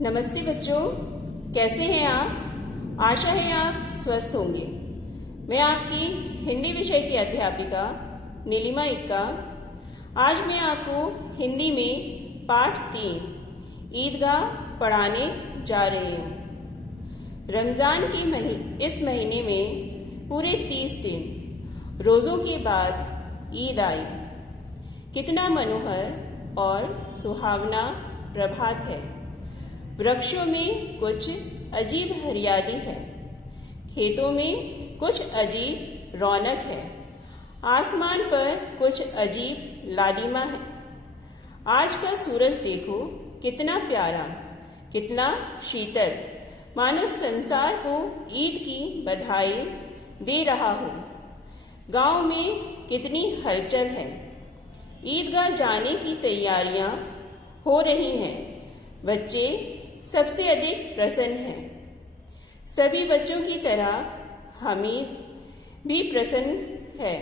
नमस्ते बच्चों, कैसे हैं आप? आशा है आप स्वस्थ होंगे। मैं आपकी हिंदी विषय की अध्यापिका नीलिमा इक्का। आज मैं आपको हिंदी में पाठ 3 ईदगाह पढ़ाने जा रही हूँ। रमज़ान के इस महीने में पूरे 30 दिन रोज़ों के बाद ईद आई। कितना मनोहर और सुहावना प्रभात है। वृक्षों में कुछ अजीब हरियाली है, खेतों में कुछ अजीब रौनक है, आसमान पर कुछ अजीब लालिमा है। आज का सूरज देखो, कितना प्यारा, कितना शीतल, मानो संसार को ईद की बधाई दे रहा हो। गांव में कितनी हलचल है। ईदगाह जाने की तैयारियां हो रही हैं। बच्चे सबसे अधिक प्रसन्न हैं। सभी बच्चों की तरह हमीद भी प्रसन्न है।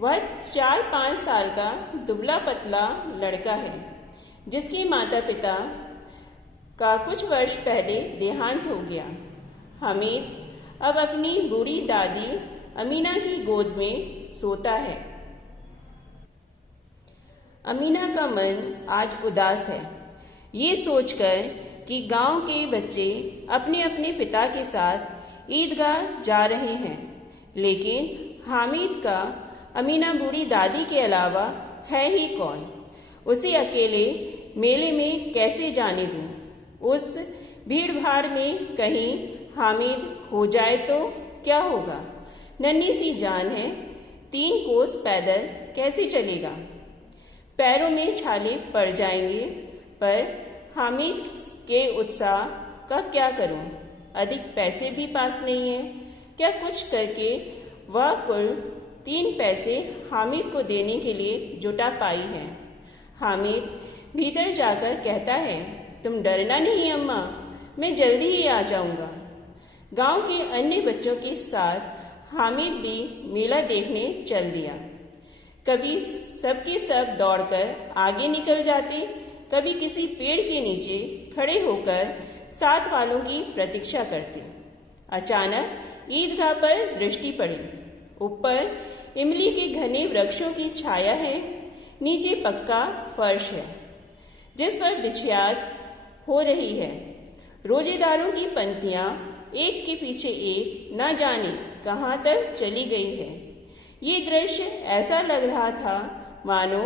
वह 4-5 साल का दुबला पतला लड़का है, जिसके माता पिता का कुछ वर्ष पहले देहांत हो गया। हमीद अब अपनी बूढ़ी दादी अमीना की गोद में सोता है। अमीना का मन आज उदास है, ये सोचकर कि गांव के बच्चे अपने अपने पिता के साथ ईदगाह जा रहे हैं, लेकिन हामिद का अमीना बूढ़ी दादी के अलावा है ही कौन। उसे अकेले मेले में कैसे जाने दूं? उस भीड़ भाड़ में कहीं हामिद खो जाए तो क्या होगा? नन्ही सी जान है, 3 कोस पैदल कैसे चलेगा? पैरों में छाले पड़ जाएंगे। पर हामिद के उत्साह का क्या करूं? अधिक पैसे भी पास नहीं है। क्या कुछ करके वह कुल 3 पैसे हामिद को देने के लिए जुटा पाई है। हामिद भीतर जाकर कहता है, तुम डरना नहीं अम्मा, मैं जल्दी ही आ जाऊंगा। गांव के अन्य बच्चों के साथ हामिद भी मेला देखने चल दिया। कभी सबके सब दौड़कर आगे निकल जाते, कभी किसी पेड़ के नीचे खड़े होकर साथ वालों की प्रतीक्षा करते। अचानक ईदगाह पर दृष्टि पड़ी। ऊपर इमली के घने वृक्षों की छाया है, नीचे पक्का फर्श है जिस पर बिछियात हो रही है। रोजेदारों की पंक्तियां एक के पीछे एक न जाने कहाँ तक चली गई है। ये दृश्य ऐसा लग रहा था मानो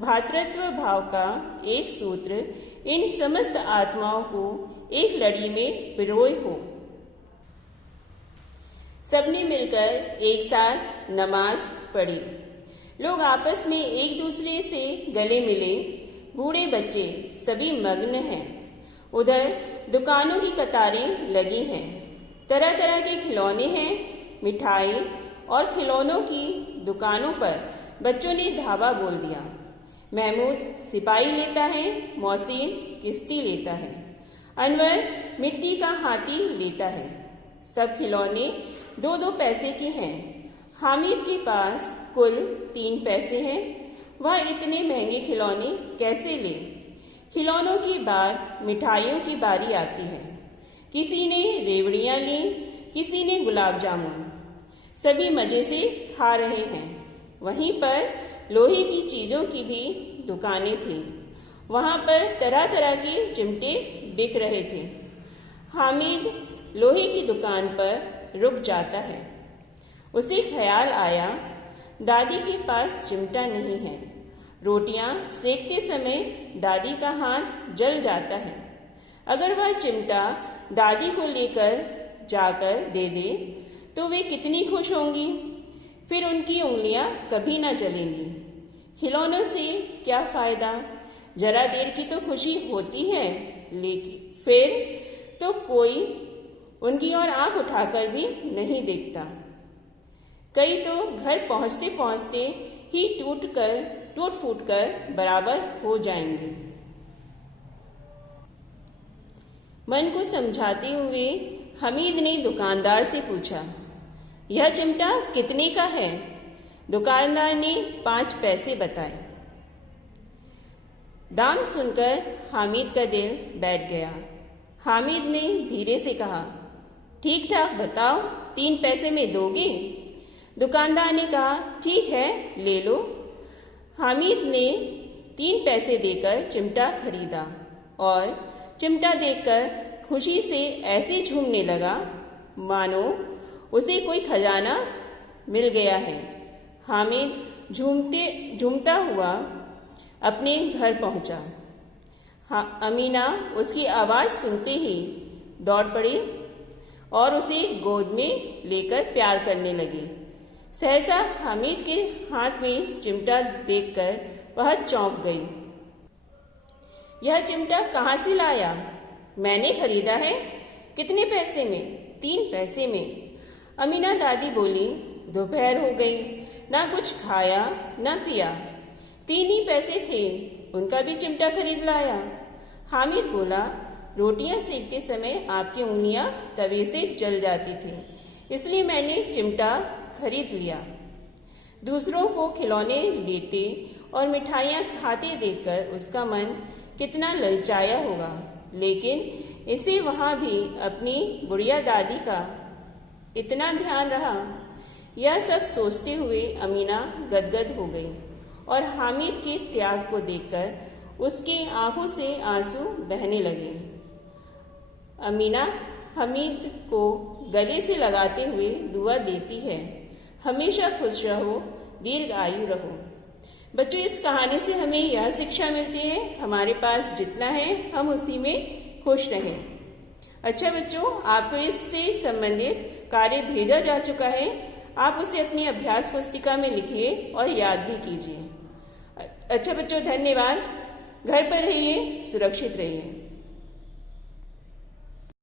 भातृत्व भाव का एक सूत्र इन समस्त आत्माओं को एक लड़ी में पिरोए हो। सबने मिलकर एक साथ नमाज पढ़ी। लोग आपस में एक दूसरे से गले मिले। बूढ़े बच्चे सभी मग्न हैं। उधर दुकानों की कतारें लगी हैं। तरह तरह के खिलौने हैं। मिठाई और खिलौनों की दुकानों पर बच्चों ने धावा बोल दिया। महमूद सिपाही लेता है, मोहसिन किश्ती लेता है, अनवर मिट्टी का हाथी लेता है। सब खिलौने 2-2 पैसे के हैं। हामिद के पास कुल 3 पैसे हैं। वह इतने महंगे खिलौने कैसे ले? खिलौनों के बाद मिठाइयों की बारी आती है। किसी ने रेवड़ियाँ ली, किसी ने गुलाब जामुन। सभी मज़े से खा रहे हैं। वहीं पर लोहे की चीज़ों की भी दुकानें थीं। वहाँ पर तरह तरह के चिमटे बिक रहे थे। हामिद लोहे की दुकान पर रुक जाता है। उसे ख्याल आया, दादी के पास चिमटा नहीं है। रोटियां सेकते समय दादी का हाथ जल जाता है। अगर वह चिमटा दादी को लेकर जाकर दे दे तो वे कितनी खुश होंगी। फिर उनकी उंगलियां कभी ना जलेंगी। खिलौनों से क्या फ़ायदा? जरा देर की तो खुशी होती है, लेकिन फिर तो कोई उनकी ओर आंख उठाकर भी नहीं देखता। कई तो घर पहुंचते पहुंचते ही टूट फूट कर बराबर हो जाएंगे। मन को समझाते हुए हमीद ने दुकानदार से पूछा, यह चिमटा कितने का है? दुकानदार ने 5 पैसे बताए। दाम सुनकर हामिद का दिल बैठ गया। हामिद ने धीरे से कहा, ठीक ठाक बताओ, 3 पैसे में दोगे? दुकानदार ने कहा, ठीक है, ले लो। हामिद ने 3 पैसे देकर चिमटा खरीदा और चिमटा देखकर खुशी से ऐसे झूमने लगा मानो उसे कोई खजाना मिल गया है। हामिद झूमता हुआ अपने घर पहुंचा। अमीना उसकी आवाज़ सुनते ही दौड़ पड़ी और उसे गोद में लेकर प्यार करने लगी। सहसा हामिद के हाथ में चिमटा देखकर वह चौंक गई। यह चिमटा कहाँ से लाया? मैंने खरीदा है। कितने पैसे में? 3 पैसे में। अमीना दादी बोली, दोपहर हो गई, ना कुछ खाया ना पिया, 3 ही पैसे थे, उनका भी चिमटा खरीद लाया। हामिद बोला, रोटियां सेकते समय आपकी उंगलियां तवे से जल जाती थी, इसलिए मैंने चिमटा खरीद लिया। दूसरों को खिलौने लेते और मिठाइयाँ खाते देखकर उसका मन कितना ललचाया होगा, लेकिन इसे वहाँ भी अपनी बुढ़िया दादी का इतना ध्यान रहा। यह सब सोचते हुए अमीना गदगद हो गई और हामिद के त्याग को देखकर उसकी आंखों से आंसू बहने लगे। अमीना हामिद को गले से लगाते हुए दुआ देती है, हमेशा खुश रहो, दीर्घ आयु रहो। बच्चों, इस कहानी से हमें यह शिक्षा मिलती है, हमारे पास जितना है हम उसी में खुश रहें। अच्छा बच्चों, आपको इससे संबंधित कार्य भेजा जा चुका है, आप उसे अपनी अभ्यास पुस्तिका में लिखिए और याद भी कीजिए। अच्छा बच्चों, धन्यवाद। घर पर रहिए, सुरक्षित रहिए।